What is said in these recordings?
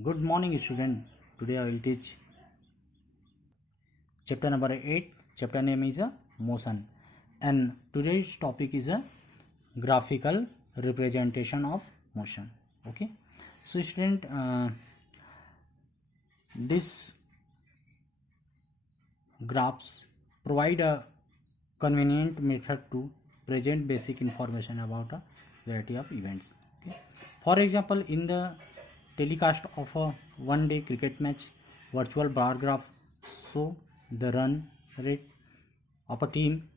Good morning, student. Today I will teach chapter number 8. Chapter name is motion, and today's topic is a graphical representation of motion. Okay, so student, this graphs provide a convenient method to present basic information about a variety of events. Okay, for example, in the telecast of a one-day cricket match, virtual bar graph show the run rate of a team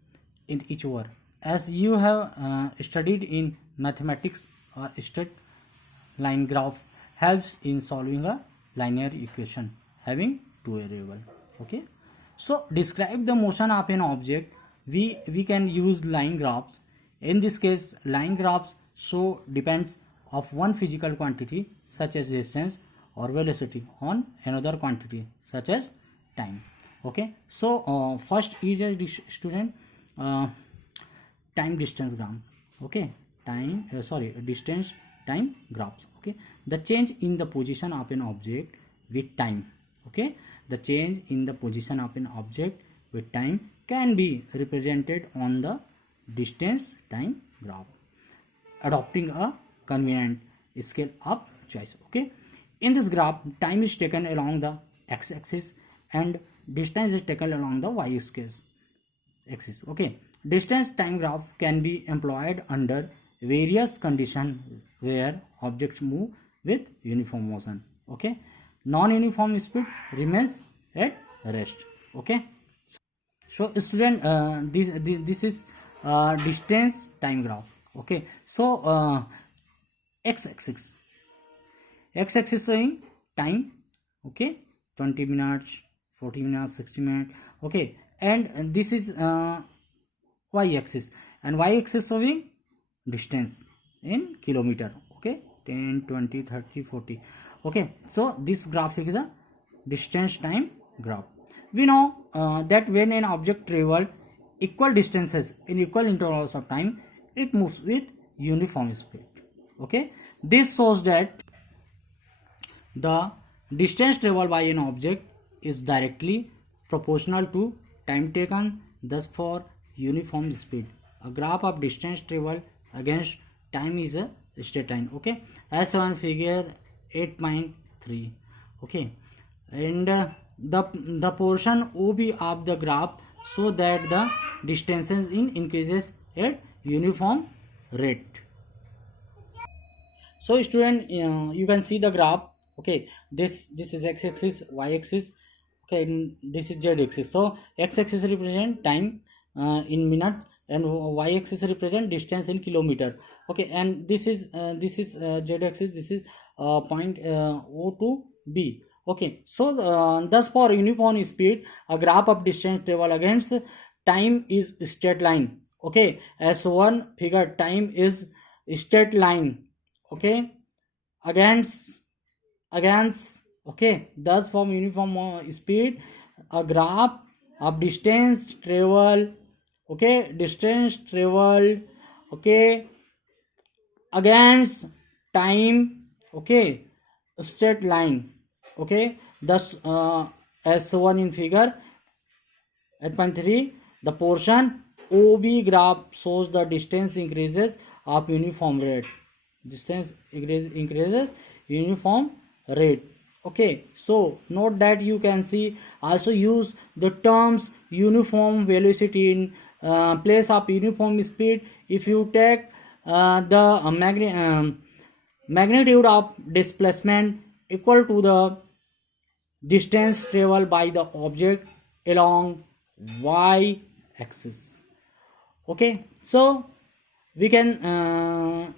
in each over. As you have studied in mathematics, a straight line graph helps in solving a linear equation having two variables. Okay, so describe the motion of an object. We can use line graphs. In this case, line graphs show depends of one physical quantity such as distance or velocity on another quantity such as time. Okay, so first is a student time distance graph. Okay, distance time graphs. Okay, the change in the position of an object with time. Okay, the change in the position of an object with time can be represented on the distance time graph adopting a convenient scale of choice. Okay, in this graph, time is taken along the x-axis and distance is taken along the y-axis. Okay, distance time graph can be employed under various conditions where objects move with uniform motion. Okay, non-uniform speed remains at rest. Okay, so student, this is distance time graph. Okay, so x-axis showing time. Okay, 20 minutes, 40 minutes, 60 minutes. Okay, and this is y-axis, and y-axis showing distance in kilometer. Okay, 10, 20, 30, 40. Okay, so this graphic is a distance time graph. We know that when an object travels equal distances in equal intervals of time, it moves with uniform speed. Okay, this shows that the distance traveled by an object is directly proportional to time taken, thus for uniform speed. A graph of distance traveled against time is a straight line. Okay, as shown figure 8.3. Okay, and the portion OB of the graph so that the distances increases at uniform rate. So student, you can see the graph. Okay, this is x-axis, y-axis. Okay, and this is z-axis. So x-axis represent time in minute and y-axis represent distance in kilometer. Okay, and this is z-axis. This is point O to B. Okay, so thus for uniform speed, a graph of distance travel against time is straight line. Okay, as one figure, time is straight line. Okay, against. Okay, thus from uniform speed, a graph of distance travel. Okay, distance travel. Okay, against time. Okay, straight line. Okay, thus as shown in figure 8.3, the portion OB graph shows the distance increases of uniform rate. Distance increases uniform rate. Okay, so note that you can see also use the terms uniform velocity in place of uniform speed. If you take the magnitude of displacement equal to the distance traveled by the object along y-axis. Okay, so we can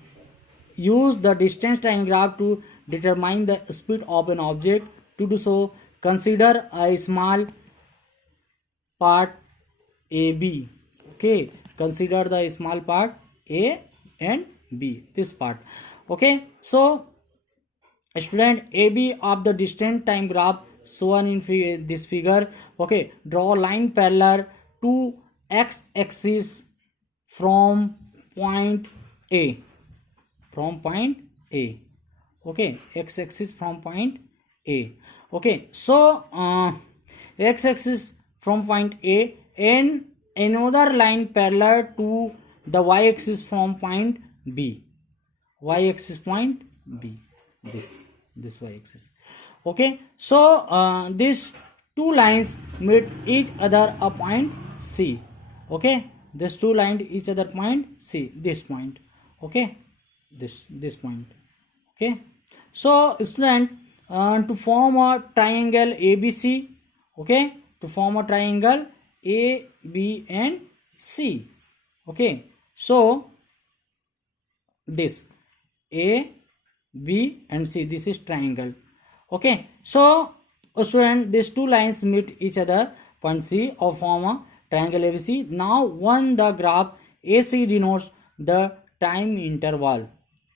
use the distance time graph to determine the speed of an object. To do so, consider a small part AB. Okay, consider the small part A and B, this part. Okay, so student, AB of the distance time graph shown in this figure. Okay, draw line parallel to x-axis from point A. Okay, x-axis from point A. Okay, so x-axis from point A and another line parallel to the y-axis from point B. Y-axis point B. This y-axis. Okay, so these two lines meet each other at point C. Okay, these two lines each other point C. This point. Okay, this point. Okay, so student, to form a triangle ABC, okay, to form a triangle A, B and C. Okay, so this A, B and C, this is triangle. Okay, so student, these two lines meet each other point C or form a triangle ABC. Now on the graph AC denotes the time interval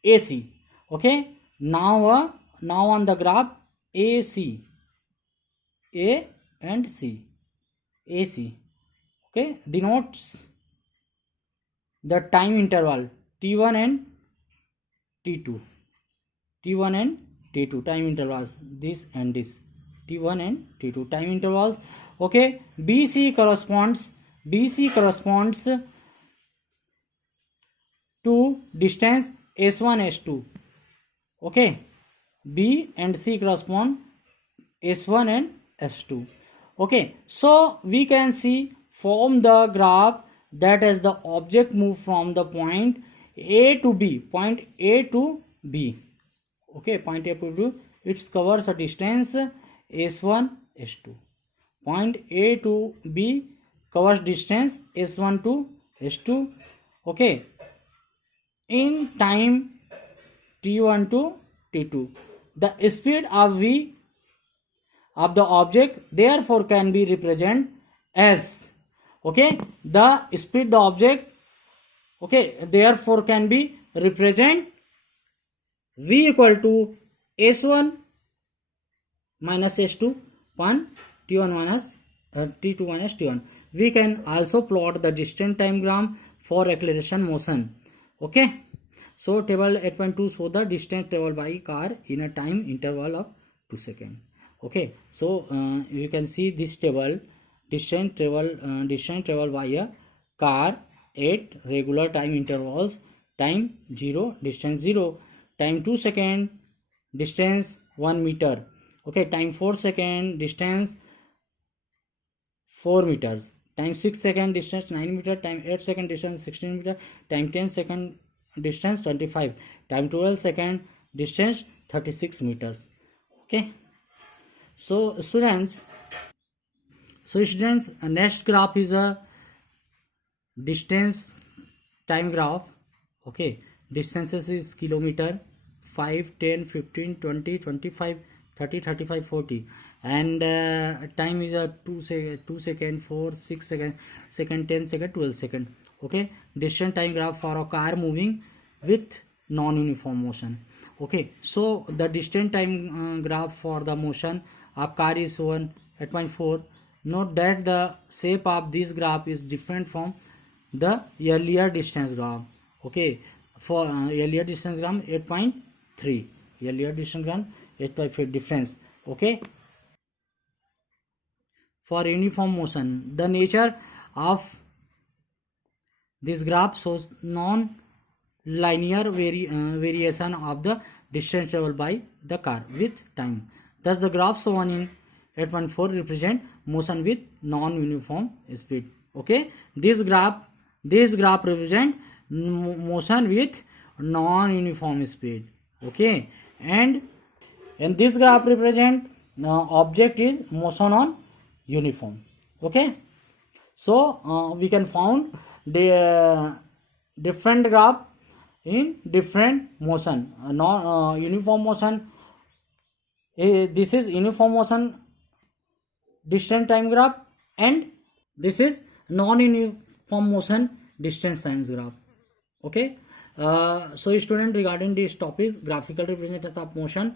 AC. Okay, now on the graph AC, A and C, AC, okay, denotes the time interval T1 and T2, T1 and T2 time intervals, this and this, T1 and T2 time intervals. Okay, BC corresponds to distance S1 S2. Okay, B and C correspond S1 and S2. Okay, so we can see from the graph that as the object move from the point A to B, point A to B. Okay, point A to B, it covers a distance S1 S2. Point A to B covers distance S1 to S2. Okay, in time T1 to T2. The speed of V of the object therefore can be represented as, okay, the speed the object, okay, therefore can be represented V equal to S1 minus S2 upon T1 minus T2 minus T1. We can also plot the distance time gram for acceleration motion. Okay, so table 8.2 show the distance traveled by car in a time interval of 2 seconds. Okay, so you can see this table, distance travel by a car at regular time intervals, time 0, distance 0, time 2 second, distance 1 meter. Okay, time 4 second, distance 4 meters, time 6 second, distance 9 meter, time 8 second, distance 16 meter, time 10 second, distance 25, time 12 second, distance 36 meters. Okay, so students, next graph is a distance time graph. Okay, distances is kilometer, 5, 10, 15, 20, 25, 30, 35, 40, and time is a 2 second, 4, 6 second, 10 second, 12 second. Okay, distance time graph for a car moving with non-uniform motion. Okay, so the distance time graph for the motion of car is 8.4. Note that the shape of this graph is different from the earlier distance graph. Okay, for earlier distance graph 8.3, earlier distance graph 8.5 difference. Okay, for uniform motion, the nature of this graph shows non-linear variation of the distance traveled by the car with time. Thus, the graph shown in 8.4 represent motion with non-uniform speed. Okay, this graph represent motion with non-uniform speed. Okay, and this graph represent object is motion on uniform. Okay, so we can found the different graph in different motion. Uniform motion, this is uniform motion distance time graph, and this is non-uniform motion distance time graph. Okay, so student, regarding these topics, graphical representation of motion,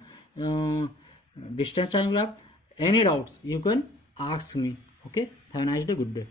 distance time graph, any doubts you can ask me. Okay, have a nice day, good day.